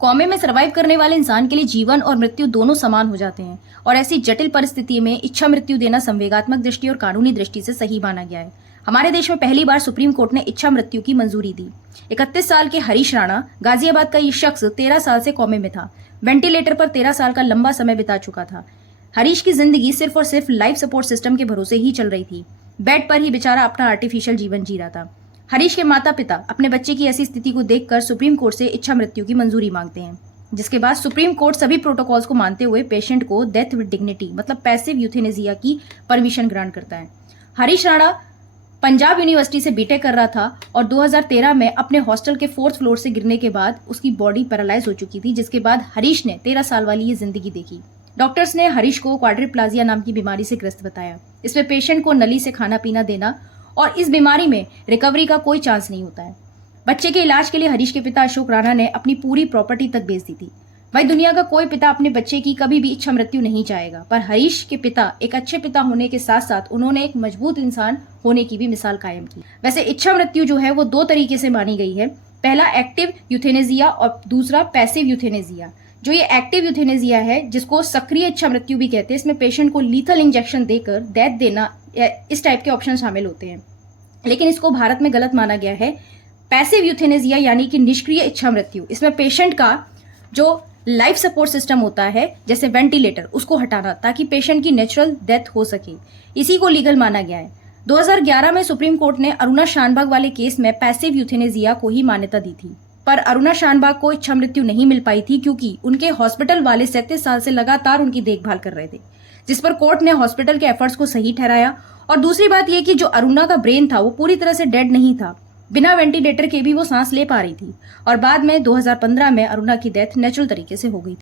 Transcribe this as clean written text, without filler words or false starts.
कौमे में सर्वाइव करने वाले इंसान के लिए जीवन और मृत्यु दोनों समान हो जाते हैं और ऐसी जटिल परिस्थिति में इच्छा मृत्यु देना संवेगात्मक दृष्टि और कानूनी दृष्टि से सही माना गया है। हमारे देश में पहली बार सुप्रीम कोर्ट ने इच्छा मृत्यु की मंजूरी दी। 31 साल के हरीश राणा गाजियाबाद का ये शख्स 13 साल से कोमे में था। वेंटिलेटर पर 13 साल का लंबा समय बिता चुका था। हरीश की जिंदगी सिर्फ और सिर्फ लाइफ सपोर्ट सिस्टम के भरोसे ही चल रही थी। बेड पर ही बेचारा अपना आर्टिफिशियल जीवन जी रहा था। हरीश के माता पिता अपने बच्चे की ऐसी स्थिति को देखकर सुप्रीम कोर्ट से इच्छा मृत्यु की मंजूरी मांगते हैं, जिसके बाद सुप्रीम कोर्ट सभी प्रोटोकॉल्स को मानते हुए पेशेंट को डेथ विद डिग्निटी मतलब पैसिव यूथेनेसिया की परमिशन ग्रांट करता है। हरीश राणा पंजाब यूनिवर्सिटी से बीटेक कर रहा था और 2013 में अपने हॉस्टल के 4th फ्लोर से गिरने के बाद उसकी बॉडी पैरालाइज हो चुकी थी, जिसके बाद हरीश ने 13 साल वाली ये जिंदगी देखी। डॉक्टर्स ने हरीश को क्वाड्रिप्लाजिया नाम की बीमारी से ग्रस्त बताया। इसमें पेशेंट को नली से खाना पीना देना और इस बीमारी में रिकवरी का कोई चांस नहीं होता है। बच्चे के इलाज के लिए हरीश के पिता अशोक राणा ने अपनी पूरी प्रॉपर्टी तक बेच दी थी। भाई दुनिया का कोई पिता अपने बच्चे की कभी भी इच्छा मृत्यु नहीं चाहेगा, पर हरीश के पिता एक अच्छे पिता होने के साथ साथ उन्होंने एक मजबूत इंसान होने की भी मिसाल कायम की। वैसे इच्छा मृत्यु जो है वो 2 तरीके से मानी गई है। पहला एक्टिव यूथेनेसिया और दूसरा पैसिव यूथेनेसिया। जो ये एक्टिव यूथेनेसिया है, जिसको सक्रिय इच्छा मृत्यु भी कहते हैं, इसमें पेशेंट को लीथल इंजेक्शन देकर डेथ देना, इस टाइप के ऑप्शन शामिल होते हैं। लेकिन इसको भारत में गलत माना गया है। पैसिव यूथेनेसिया यानी कि निष्क्रिय इच्छा मृत्यु, इसमें पेशेंट का जो लाइफ सपोर्ट सिस्टम होता है जैसे वेंटिलेटर, उसको हटाना ताकि पेशेंट की नेचुरल डेथ हो सके, इसी को लीगल माना गया है। 2011 में सुप्रीम कोर्ट ने अरुणा शानभाग वाले केस में पैसिव यूथेनेसिया को ही मान्यता दी थी, पर अरुणा शानभाग को इच्छा मृत्यु नहीं मिल पाई थी क्योंकि उनके हॉस्पिटल वाले 37 साल से लगातार उनकी देखभाल कर रहे थे, जिस पर कोर्ट ने हॉस्पिटल के एफर्ट्स को सही ठहराया। और दूसरी बात यह कि जो अरुणा का ब्रेन था वो पूरी तरह से डेड नहीं था, बिना वेंटिलेटर के भी वो सांस ले पा रही थी और बाद में 2015 में अरुणा की डेथ नेचुरल तरीके से हो गई थी।